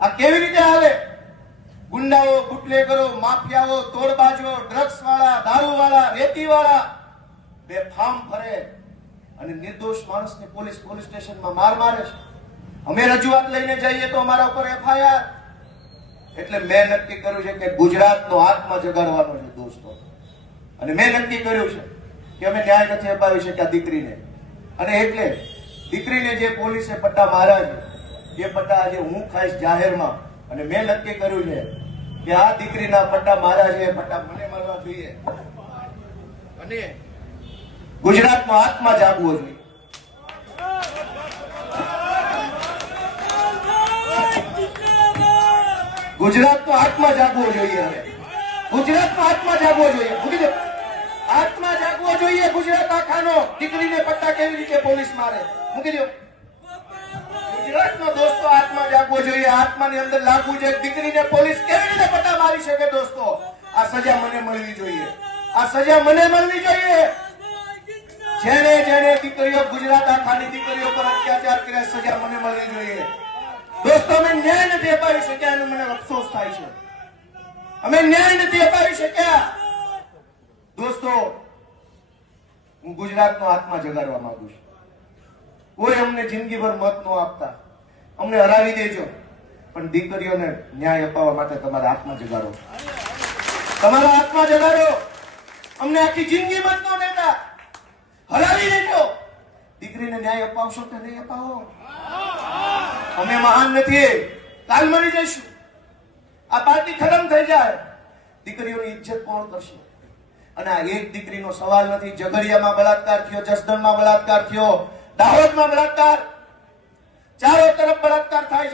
આ કેવી રીતે હાલે? ગુંડાઓ, બુટલેગરો, માફિયાઓ, તોડબાજો, ડ્રગ્સ વાળા, દારૂ વાળા, રેતી વાળા બેફામ ફરે અને નિર્દોષ માણસને પોલીસ સ્ટેશનમાં મારે છે. અમે રજૂઆત લઈને જઈએ તો અમારા ઉપર એફઆઈઆર. એટલે મેં નક્કી કર્યું છે કે ગુજરાતનો આત્મા જગાડવાનો છે દોસ્તો. અને મેં નક્કી કર્યું છે કે અમે ન્યાય નથી અપાવી શક્યા દીકરીને, અને એટલે દીકરીને જે પોલીસે પટ્ટા માર્યા છે એ પટ્ટા આજે હું ખાઈશ જાહેરમાં. અને મેં નક્કી કર્યું છે કે આ દીકરીના પટ્ટા માર્યા છે એ પટ્ટા મને મળવા જોઈએ અને ગુજરાતનો આત્મા જાગવો જોઈએ. ગુજરાતનો આત્મા જાગવો જોઈએ. હવે ગુજરાતનો આત્મા જાગવો જોઈએ. મૂકી દો. આત્મા જાગવો જોઈએ ગુજરાત આખાનો. દીકરીને પટ્ટા કેવી રીતે પોલીસ મારે? મૂકી દો. ગુજરાતનો દોસ્તો આત્મા જાગવો જોઈએ. આત્માની અંદર લાગવું જોઈએ. દીકરીને પોલીસ કેવી રીતે પટ્ટા મારી શકે? દોસ્તો, આ સજા મને મળવી જોઈએ. આ સજા મને મળવી જોઈએ. જેને દીકરીઓ, ગુજરાત આખાની દીકરીઓ પર અત્યાચાર કર્યા, સજા મને મળવી જોઈએ. દોસ્તો, અમે ન્યાય નથી અપાવી શક્યા એનો મને અફસોસ થાય છે. અમે ન્યાય નથી અપાવી શક્યા. દોસ્તો, હું ગુજરાતનો આત્મા જગાડવા માંગુ છું. કોઈ અમને જિંદગીભર મત ન આપતા, અમને હરાવી દેજો, પણ દીકરીઓને ન્યાય અપાવવા માટે તમારા આત્મા જગાડો. તમારા આત્મા જગાડો. અમને આખી જિંદગી મત ન દેતા, હરાવી દેજો. દીકરીને ન્યાય અપાવશો કે નહીં અપાવો? અમે મહાન નથી. કાલ મરી જઈશું. આ પાર્ટી ખતમ થઈ જાય. દીકરીઓની ઇજ્જત કોણ કરશે? અને આ એક દીકરીનો સવાલ નથી. ઝઘડિયામાં બળાત્કાર થયો, જસદણમાં બળાત્કાર થયો, દાહોદમાં બળાત્કાર, ચારો તરફ બળાત્કાર થાય